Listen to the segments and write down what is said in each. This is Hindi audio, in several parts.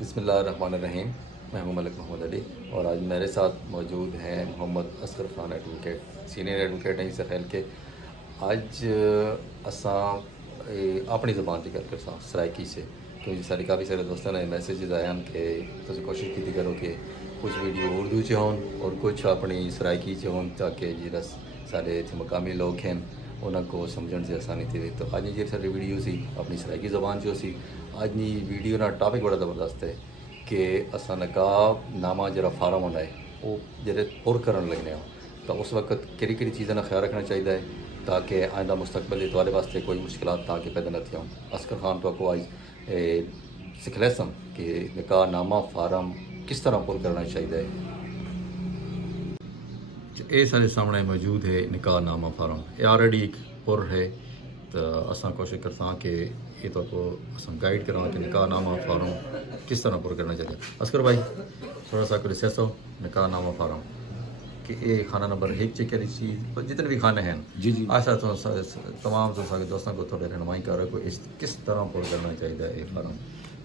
बिस्मिल्लाहिर्रहमानिर्रहीम। मैं हूं मलिक मोहम्मद अली और आज मेरे साथ मौजूद हैं Mohammad Asghar Khan advocate, senior advocate हैं इस खैल के। आज असां अपनी ज़बान की गल करसां सराइकी से, क्योंकि सारे काफ़ी सारे दोस्तों ने मैसेजेस आए हैं कि तुसीं कोशिश की करो कि कुछ वीडियो उर्दू च होन और कुछ अपनी सराइकी च होन, ताकि जिस सारे इतने मकामी लोग हैं उनको समझने से आसानी थी। तो अज जी सारी वीडियो सी अपनी सराइकी ज़बान चो सी। अज की वीडियो ना टॉपिक बड़ा ज़बरदस्त है कि असा नकाब नामा जरा फार्म होना है वो जरे पुर कर लगने हो, तो उस वक्त कि चीज़ों का ख्याल रखना चाहिए ताकि आइंदा मुस्तकबिल तुम्हारे वास्ते कोई मुश्किल ताकि पैदा न थी। असगर खान तो आज सिखलैसम कि निकाह नामा फार्म किस तरह पुर करना चाहिए। ये सारे सामने मौजूद है निकाह नामा फार्म, ये ऑलरेडी एक पुर है। तो असा कोशिश करता हाँ कि ये तो असा गाइड करा कि निकाह नामा फार्म किस तरह पुर करना चाहिए। असकर भाई थोड़ा सा कुछ हो निकाह नामा फार्म कि ये खाना नंबर 1 चेक करी चीज़ जितने भी खाने हैं जी जी ऐसा तो तमाम तो सारे दोस्तों को थोड़े रहनुमाई कर को इस किस तरह पुर करना चाहिए ये फार्म।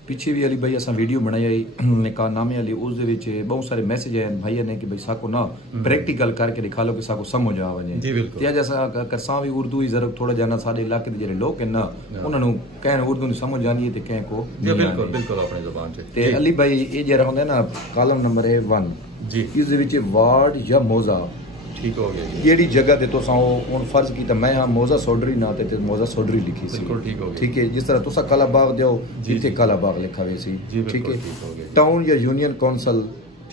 पिछे भी अली भाई असा वीडियो बनाई निकाह नामे वाली, उस बहुत सारे मैसेज आए भाई ने कि भाई साको ना प्रैक्टिकल करके दिखा लो कि साको समझ आ वजे। जी बिल्कुल। ते जैसा करसा भी उर्दू ही जरूर थोड़ा जाना साडे इलाके दे जेरे लोग हैं ना उन्होंने कहन उर्दू नहीं समझ आनी है ते कह को जी बिल्कुल बिल्कुल अपनी जुबान से। ते अली भाई ये जरा होंदा ना कॉलम नंबर है 1 जी इस दे विच वार्ड या मौजा ठीक हो गया। केड़ी जगह ते तुसा हुन फर्ज कीता मैं हां मौजा सोडरी ना ते मौजा सोडरी लिखी सी। बिल्कुल ठीक हो गया। ठीक है, जिस तरह तुसा काला बाग दियो जिथे काला बाग लिखा हुआ सी। ठीक है, टाउन या यूनियन काउंसिल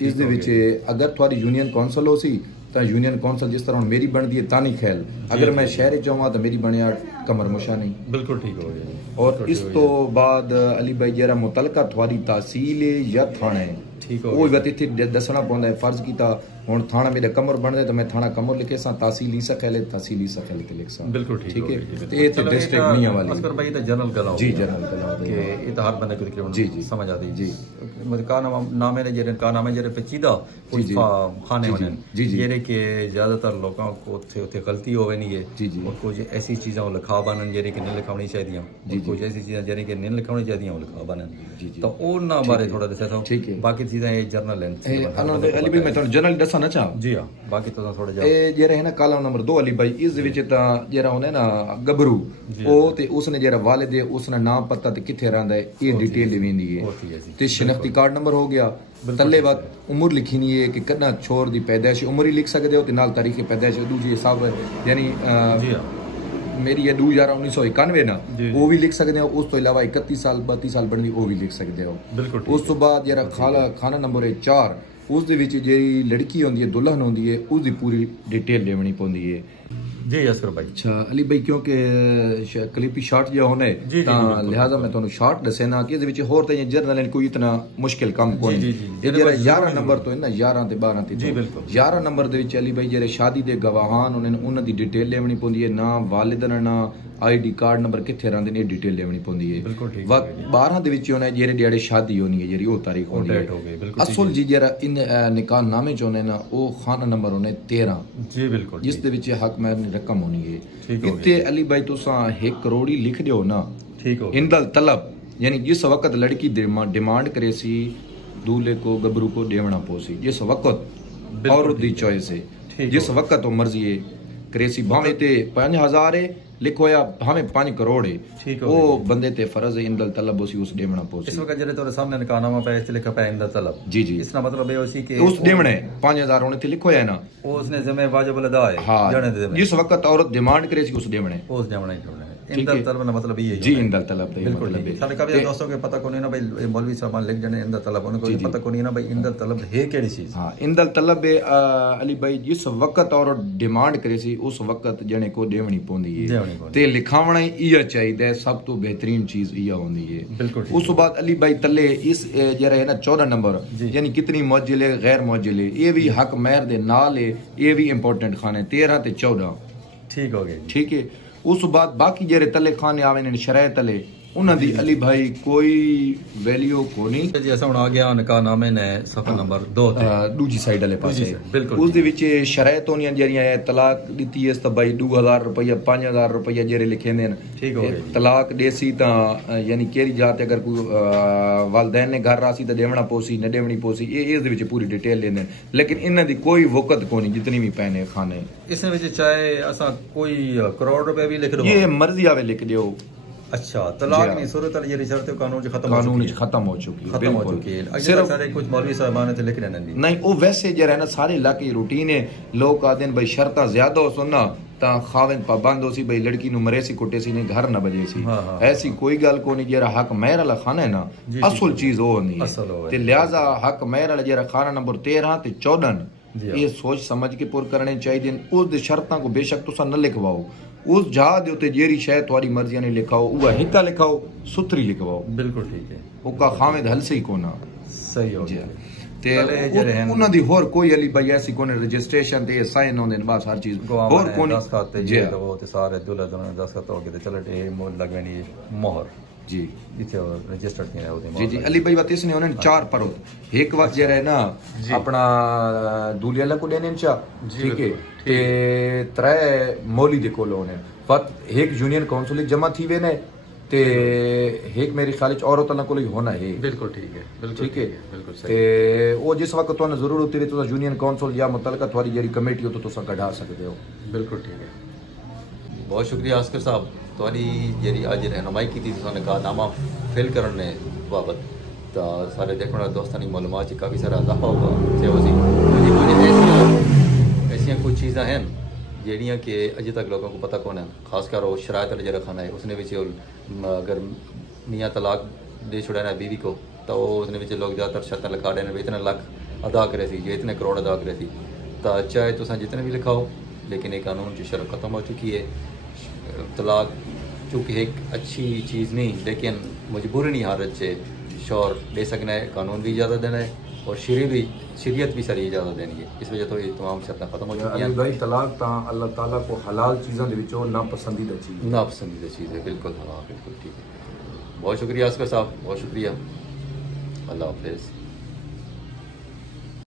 इस दे विच अगर थोड़ी यूनियन काउंसिल हो सी तो यूनियन काउंसिल जिस तरह मेरी बनती है तानी खैल, अगर मैं शहर चाहवा तो मेरी बनिया कमर मुशा नहीं। बिल्कुल ठीक हो गया। और इस तो बाद अली भाई जरा मुतलका थोड़ी तहसील या थाना है ठीक हो वो वत इत्थे दसना पौंदा है। फर्ज कीता हुन थाना मेरा कमर बन जाए तो मैं थाना कमर लिखे सा तहसीली सखैले के लिख सा। बिल्कुल ठीक है। ये तो डिस्ट्रिक्ट नहीं है वाली। असकर भाई तो जनरल कला जी जनरल कला के ये तो हर बंदे को तकरीबन जी जी समझ आती जी। मतलब का नाम है जेरे का नाम है जेरे पेचीदा कुछ खाने होने जी जी जेरे के ज्यादातर लोगों को उथे गलती होवे नहीं है। जी जी। और कुछ ऐसी चीज़ों लिखा बनन जेरे के नहीं लिखावनी चाहिए जी। कुछ ऐसी चीज़ें जेरे के नहीं लिखावनी चाहिए वो लिखा बनन जी जी। तो और ना बारे थोड़ा दसा था। ठीक है, बाकी चीज़ें जनरल हैं। अली भाई मैं तो जनरल दसा ना चाह जी हां, बाकी तो थोड़ा जा ए जेरा है ना कॉलम नंबर 2 अली भाई इस विच ता जेरा होने ना गबरू ओ ते उसने जेरा वालिद है उसने नाम पता ते किथे रहंदा है ये डिटेल वेंदी है। ते शनाख्ती कार्ड नंबर हो गया, तले बात उम्र लिखी नहीं है कि कन्ना छोर दी पैदाइश उम्र ही लिख सकदे हो ते नाल तारीख पैदाइश दूजी हिसाब यानी जी हां मेरी है 2091 ना वो भी लिख सकते हो। उस तो अलावा 31 साल 32 साल बनदी वो भी लिख सकते हो। बिल्कुल। उस तो बाद जरा खाना नंबर है 4 उस दे विच जेरी लड़की होंदी है दुल्हन होंदी है उसकी पूरी डिटेल देवनी पौंदी है जी असकर भाई। अच्छा अली भाई क्योंकि क्लिप शॉट जो होने लिहाजा मैं तुहानू शॉट दसेना कि इस विच होर ते जर्नल कोई इतना मुश्किल काम कोई ये जरा 11 नंबर तो है ना 11 ते 12 ते जी बिल्कुल 11 नंबर दे विच अली भाई जेरे शादी दे गवाहान उन्हां दी डिटेल लेवनी पौंदी है ना वालिदन ना आईडी कार्ड नंबर किथे रहंदे ने डिटेल लेवनी पौंदी है। बिल्कुल ठीक। 12 दे विच होना जेरे दिहाड़े शादी होनी है जेरी ओ तारीख होनी है। असल जी जरा इन निकाह नामे च होने ना ओ खाना नंबर होने 13 जी बिल्कुल जिस दे विच हक महर रकम होनी है। इत्ते अली भाई तुसा 1 करोड़ ही लिख दियो ना ठीक हो। इंदल तलब यानी जिस वक्त लड़की डिमांड करे सी दूल्हे को गबरू को देवना पोसी जिस वक्त औरत दी चॉइस है जिस वक्त तो मर्जी है करे सी भावे ते 5000 है लिखो या भावे 5 करोड़ है ठीक वो बंदे ते फर्ज है इंदल तलब उसी उस देवना पोसी। इस वक्त जरे तोरे सामने निकाहनामा पे इस लिखा पे इंदल तलब जी जी इसका मतलब है उसी के उस देवने 5000 होने थे लिखो है ना वो उसने जिम्मे वाजिब अदा है जाने दे जिस वक्त औरत डिमांड करे सी उस देवने इंदल तलब ना मतलब ये जी इंदल तलब बिल्कुल ठीक। सारे कभी दोस्तों के पता कोनी ना भाई मौलवी साहब लिख जने इंदल तलब उनको पता कोनी ना भाई इंदल तलब है केड़ी चीज। हां इंदल तलब अली भाई जिस वक्त औरत डिमांड करे सी उस वक्त जने को देवनी पोंदी है ते लिखावना ही इया चाहिए सब तो बेहतरीन चीज इया होंदी है। बिल्कुल। उस बाद अली भाई तले इस जरा है ना 14 नंबर यानी कितनी मौजिल है गैर मौजिल है ये भी हक महर दे नाल है ये भी इंपॉर्टेंट खाने 13 ते 14 ठीक हो गए ठीक है। उस बाद बाकी जेरे तले खाने आवे ने शराय तले उन्हां दी अली भाई कोई वैल्यू कोनी जी असां हुण आ गया निकाहनामे ने सफ़ा नंबर 2 ते दूजी साइड वाले पासे बिल्कुल उस दे विच शरायत होनियां जेरियां तलाक दित्ती है तो भाई 2000 रुपया 5000 रुपया जेरे लिखे ने ठीक हो गया तलाक देसी ता यानी केरी जात अगर कोई वालदैन ने घर रासी तो देवना पोसी न देवनी पोसी ये इस दे विच पूरी डिटेल लेंदे लेकिन इन्हां दी कोई वक़्त कोनी जितनी भी पैने खाने इसने विच चाहे असां कोई करोड़ रुपए भी लिख दो ये मर्जी आवे लिख दियो अच्छा तलाक नहीं सूरत वाली जेरी शर्त कानून खत्म हो चुकी है सिर्फ सारे कुछ मौलवी साहबान ते लिख रहे नहीं वो वैसे जे रहना सारे इलाके रूटीन है लोग आदे भाई शर्तां ज्यादा हो सुनना ता खाविंद पाबंद होसी भाई लड़की नु मरेसी कुटेसी नहीं घर न बजेसी ऐसी कोई गल कोनी जेरा हक मेहर वाला खाना है ना असल चीज वो नहीं ते लिहाजा हक मेहर वाला जेरा खाना नंबर 13 ते 14 ये सोच समझ के पूर करने चाहिए उस शर्तां को बेशक तुसा न लिखवाओ उस जहाज उत्ते जेरी शय तुम्हारी मर्जी ने लिखाओ उहा हिक्का लिखाओ सुथरी लिखवाओ बिल्कुल ठीक है उका खामिद हल से ही कोना सही हो गया ते उन्हां दी होर कोई अली भाई ऐसी कोने रजिस्ट्रेशन ते साइन होंदे ने बस हर चीज होर कोनी दस्खत जे वो ते सारे दुल्हा दुल्हन दस्खत हो गए ते चल ए मोहर लगवेनी मोहर जी इथे रजिस्टर्ड किया है जी जी अली भाई बात इसने उन्हें 4 पर एक वक्त जे रहे ना अपना दूलिया को लेने चा ठीक है ते 3 मौली दे कोल होने फत एक यूनियन काउंसिल जमा थी वे ने ते एक मेरी ख्याल च औरत को होना है बिल्कुल ठीक है बिल्कुल ठीक है बिल्कुल सही ते वो जिस वक्त तो जरूरत होती है तो यूनियन काउंसिल या मुतलका तुम्हारी जेरी कमेटी हो तो तुसा कढा सकते हो बिल्कुल ठीक है बहुत शुक्रिया अस्कर साहब तुम्हारी जेरी आज रहनुमाई की थी तुसाने कहा फिल करने बाबत तो सारे देखने वाले दोस्तानी मालूमात काफ़ी सारा इजाफा होगा ऐसियां कुछ चीज़ें हैं ਜਿਹੜੀਆਂ कि अजे तक लोगों को पता कौन है खासकर वो शरायत वाला जरा खाना है उसने भी अगर मियाँ तलाक दे छुड़ाना है बीवी को तो उसने भी लोग ज़्यादातर शर्तें लिखा रहे हैं इतने लाख अदा करे थी ये इतने करोड़ अदा करे थी तो चाहे तुम जितने भी लिखाओ लेकिन ये कानून की शर्त ख़त्म हो चुकी है तलाक चूँकि एक अच्छी चीज़ नहीं लेकिन मजबूरी नहीं हालत से शौर दे सकना है कानून भी इजाज़त देना है और शरीयत भी सारी इजाज़त देनी है इस वजह तो ये तमाम शर्तें खत्म हो चुकी हैं भाई तलाक ता अल्लाह ताला को हलाल चीज़ों के विचों नापसंदीदा चीज़ है बिल्कुल हाँ बिल्कुल ठीक है बहुत शुक्रिया अस्कर साहब बहुत शुक्रिया अल्लाह हाफिज़।